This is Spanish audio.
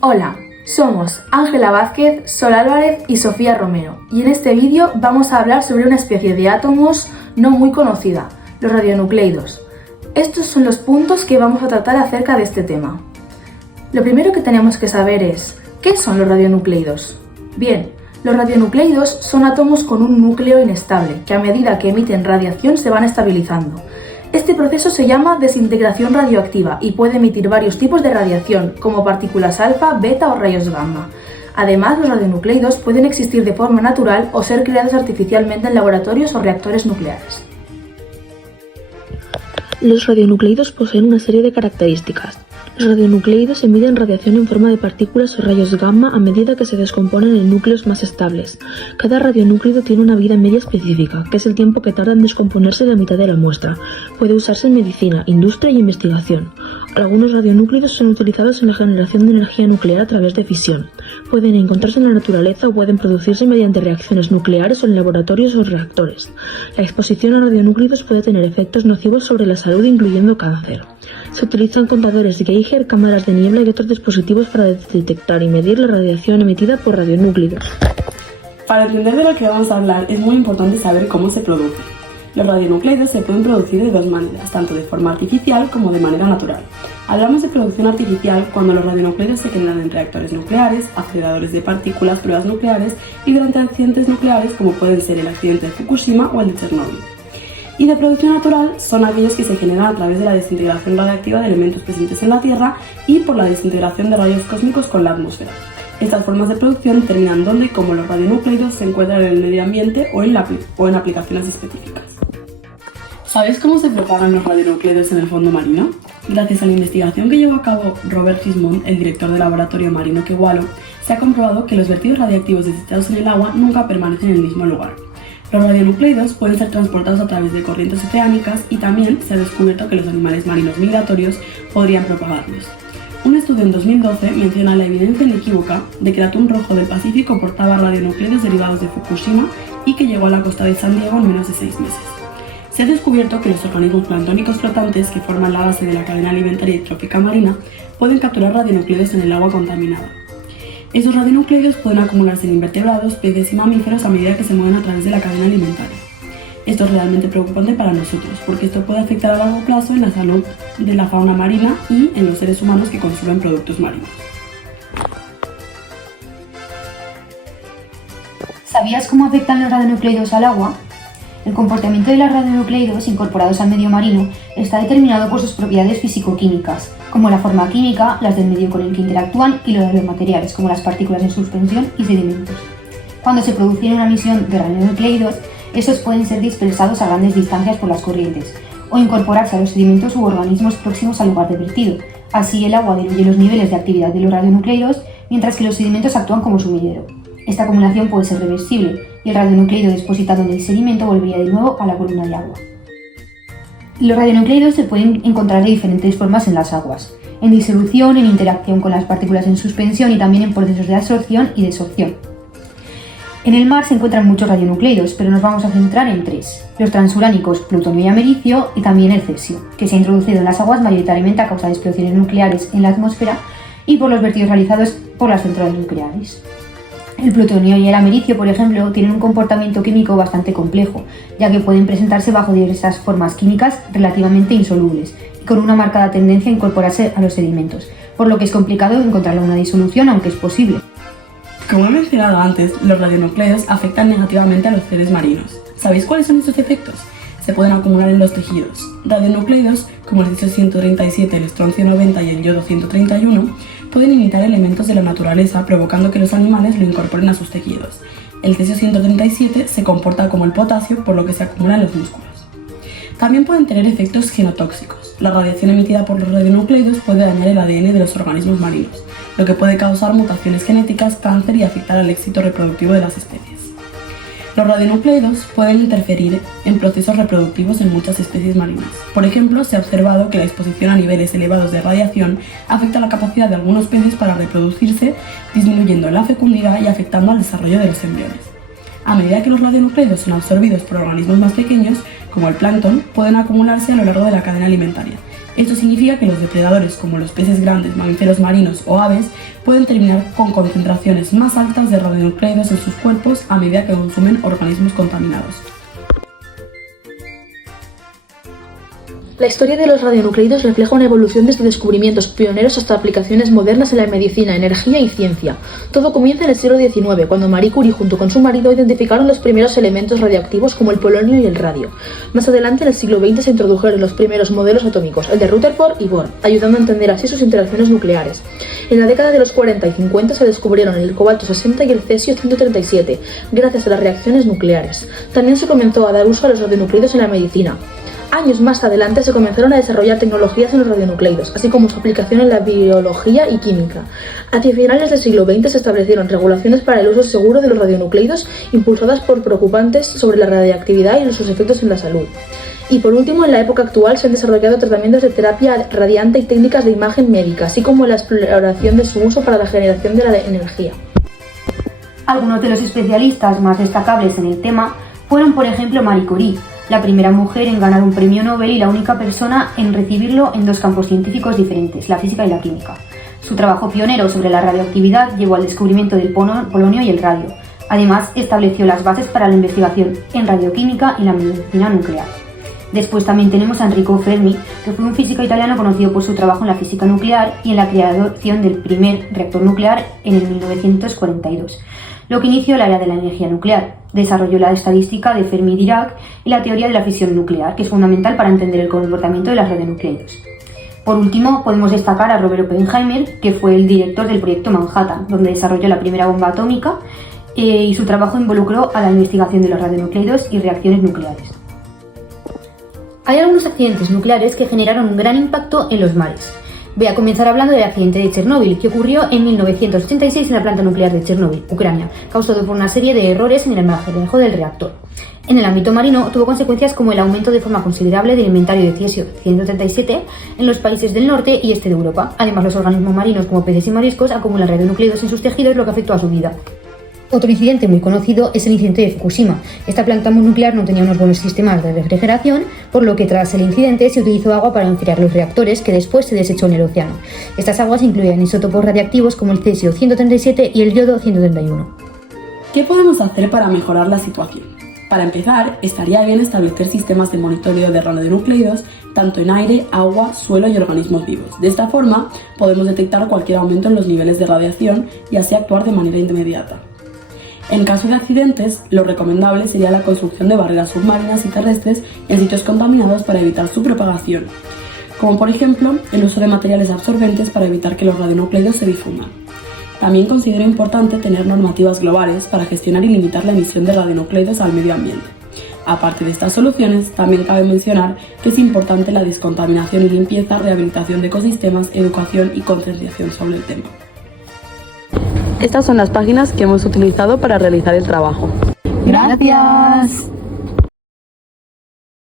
Hola, somos Ángela Vázquez, Sol Álvarez y Sofía Romero, y en este vídeo vamos a hablar sobre una especie de átomos no muy conocida, los radionucleidos. Estos son los puntos que vamos a tratar acerca de este tema. Lo primero que tenemos que saber es, ¿qué son los radionucleidos? Bien, los radionucleidos son átomos con un núcleo inestable, que a medida que emiten radiación se van estabilizando. Este proceso se llama desintegración radioactiva y puede emitir varios tipos de radiación, como partículas alfa, beta o rayos gamma. Además, los radionucleidos pueden existir de forma natural o ser creados artificialmente en laboratorios o reactores nucleares. Los radionucleidos poseen una serie de características. Los radionucleidos emiten radiación en forma de partículas o rayos gamma a medida que se descomponen en núcleos más estables. Cada radionúclido tiene una vida media específica, que es el tiempo que tarda en descomponerse la mitad de la muestra. Puede usarse en medicina, industria y investigación. Algunos radionúclidos son utilizados en la generación de energía nuclear a través de fisión. Pueden encontrarse en la naturaleza o pueden producirse mediante reacciones nucleares o en laboratorios o reactores. La exposición a radionúclidos puede tener efectos nocivos sobre la salud, incluyendo cáncer. Se utilizan contadores Geiger, cámaras de niebla y otros dispositivos para detectar y medir la radiación emitida por radionúclidos. Para entender de lo que vamos a hablar es muy importante saber cómo se produce. Los radionucleidos se pueden producir de dos maneras, tanto de forma artificial como de manera natural. Hablamos de producción artificial cuando los radionucleidos se generan en reactores nucleares, aceleradores de partículas, pruebas nucleares y durante accidentes nucleares como pueden ser el accidente de Fukushima o el de Chernóbil. Y de producción natural son aquellos que se generan a través de la desintegración radiactiva de elementos presentes en la Tierra y por la desintegración de rayos cósmicos con la atmósfera. Estas formas de producción determinan dónde y cómo los radionucleidos se encuentran en el medio ambiente o en aplicaciones específicas. ¿Sabéis cómo se propagan los radionucleidos en el fondo marino? Gracias a la investigación que llevó a cabo Robert Gismond, el director del laboratorio marino Kewalo, se ha comprobado que los vertidos radiactivos detectados en el agua nunca permanecen en el mismo lugar. Los radionucleidos pueden ser transportados a través de corrientes oceánicas y también se ha descubierto que los animales marinos migratorios podrían propagarlos. Un estudio en 2012 menciona la evidencia inequívoca de que el atún rojo del Pacífico portaba radionucleidos derivados de Fukushima y que llegó a la costa de San Diego en menos de 6 meses. Se ha descubierto que los organismos planctónicos flotantes que forman la base de la cadena alimentaria y trófica marina pueden capturar radionucleidos en el agua contaminada. Estos radionucleidos pueden acumularse en invertebrados, peces y mamíferos a medida que se mueven a través de la cadena alimentaria. Esto es realmente preocupante para nosotros, porque esto puede afectar a largo plazo en la salud de la fauna marina y en los seres humanos que consumen productos marinos. ¿Sabías cómo afectan los radionucleidos al agua? El comportamiento de los radionucleidos incorporados al medio marino está determinado por sus propiedades físico-químicas, como la forma química, las del medio con el que interactúan y los de los materiales, como las partículas en suspensión y sedimentos. Cuando se produce una emisión de radionucleidos, estos pueden ser dispersados a grandes distancias por las corrientes, o incorporarse a los sedimentos u organismos próximos al lugar de vertido. Así el agua diluye los niveles de actividad de los radionucleidos, mientras que los sedimentos actúan como sumidero. Esta acumulación puede ser reversible, y el radionucleido depositado en el sedimento volvería de nuevo a la columna de agua. Los radionucleidos se pueden encontrar de diferentes formas en las aguas, en disolución, en interacción con las partículas en suspensión y también en procesos de absorción y desorción. En el mar se encuentran muchos radionucleidos, pero nos vamos a centrar en 3, los transuránicos plutonio y americio y también el cesio, que se ha introducido en las aguas mayoritariamente a causa de explosiones nucleares en la atmósfera y por los vertidos realizados por las centrales nucleares. El plutonio y el americio, por ejemplo, tienen un comportamiento químico bastante complejo, ya que pueden presentarse bajo diversas formas químicas relativamente insolubles y con una marcada tendencia a incorporarse a los sedimentos, por lo que es complicado encontrar una disolución, aunque es posible. Como he mencionado antes, los radionucleidos afectan negativamente a los seres marinos. ¿Sabéis cuáles son estos efectos? Se pueden acumular en los tejidos. Radionucleidos, como el cesio-137, el estroncio 90 y el yodo-131, pueden imitar elementos de la naturaleza, provocando que los animales lo incorporen a sus tejidos. El cesio-137 se comporta como el potasio, por lo que se acumula en los músculos. También pueden tener efectos genotóxicos. La radiación emitida por los radionucleidos puede dañar el ADN de los organismos marinos, lo que puede causar mutaciones genéticas, cáncer y afectar al éxito reproductivo de las especies. Los radionucleidos pueden interferir en procesos reproductivos en muchas especies marinas. Por ejemplo, se ha observado que la exposición a niveles elevados de radiación afecta la capacidad de algunos peces para reproducirse, disminuyendo la fecundidad y afectando al desarrollo de los embriones. A medida que los radionucleidos son absorbidos por organismos más pequeños, como el plancton, pueden acumularse a lo largo de la cadena alimentaria. Esto significa que los depredadores, como los peces grandes, mamíferos marinos o aves, pueden terminar con concentraciones más altas de radionucleidos en sus cuerpos a medida que consumen organismos contaminados. La historia de los radionucleidos refleja una evolución desde descubrimientos pioneros hasta aplicaciones modernas en la medicina, energía y ciencia. Todo comienza en el siglo XIX, cuando Marie Curie junto con su marido identificaron los primeros elementos radioactivos como el polonio y el radio. Más adelante, en el siglo XX, se introdujeron los primeros modelos atómicos, el de Rutherford y Bohr, ayudando a entender así sus interacciones nucleares. En la década de los 40 y 50 se descubrieron el cobalto 60 y el cesio 137, gracias a las reacciones nucleares. También se comenzó a dar uso a los radionucleidos en la medicina. Años más adelante se comenzaron a desarrollar tecnologías en los radionucleidos, así como su aplicación en la biología y química. Hacia finales del siglo XX se establecieron regulaciones para el uso seguro de los radionucleidos, impulsadas por preocupantes sobre la radiactividad y sus efectos en la salud. Y por último, en la época actual se han desarrollado tratamientos de terapia radiante y técnicas de imagen médica, así como la exploración de su uso para la generación de la energía. Algunos de los especialistas más destacables en el tema fueron, por ejemplo, Marie Curie, la primera mujer en ganar un premio Nobel y la única persona en recibirlo en dos campos científicos diferentes, la física y la química. Su trabajo pionero sobre la radioactividad llevó al descubrimiento del polonio y el radio. Además, estableció las bases para la investigación en radioquímica y la medicina nuclear. Después también tenemos a Enrico Fermi, que fue un físico italiano conocido por su trabajo en la física nuclear y en la creación del primer reactor nuclear en el 1942, lo que inició la era de la energía nuclear. Desarrolló la estadística de Fermi-Dirac y la teoría de la fisión nuclear, que es fundamental para entender el comportamiento de los radionucleidos. Por último, podemos destacar a Robert Oppenheimer, que fue el director del proyecto Manhattan, donde desarrolló la primera bomba atómica y su trabajo involucró a la investigación de los radionucleidos y reacciones nucleares. Hay algunos accidentes nucleares que generaron un gran impacto en los mares. Voy a comenzar hablando del accidente de Chernóbil, que ocurrió en 1986 en la planta nuclear de Chernóbil, Ucrania, causado por una serie de errores en el manejo del reactor. En el ámbito marino tuvo consecuencias como el aumento de forma considerable del inventario de cesio 137 en los países del norte y este de Europa. Además, los organismos marinos como peces y mariscos acumulan radionucleidos en sus tejidos, lo que afectó a su vida. Otro incidente muy conocido es el incidente de Fukushima. Esta planta nuclear no tenía unos buenos sistemas de refrigeración, por lo que tras el incidente se utilizó agua para enfriar los reactores, que después se desechó en el océano. Estas aguas incluían isótopos radiactivos como el cesio 137 y el yodo 131. ¿Qué podemos hacer para mejorar la situación? Para empezar, estaría bien establecer sistemas de monitoreo de radionucleidos tanto en aire, agua, suelo y organismos vivos. De esta forma, podemos detectar cualquier aumento en los niveles de radiación y así actuar de manera inmediata. En caso de accidentes, lo recomendable sería la construcción de barreras submarinas y terrestres en sitios contaminados para evitar su propagación, como por ejemplo el uso de materiales absorbentes para evitar que los radionucleidos se difundan. También considero importante tener normativas globales para gestionar y limitar la emisión de radionucleidos al medio ambiente. Aparte de estas soluciones, también cabe mencionar que es importante la descontaminación y limpieza, rehabilitación de ecosistemas, educación y concienciación sobre el tema. Estas son las páginas que hemos utilizado para realizar el trabajo. ¡Gracias!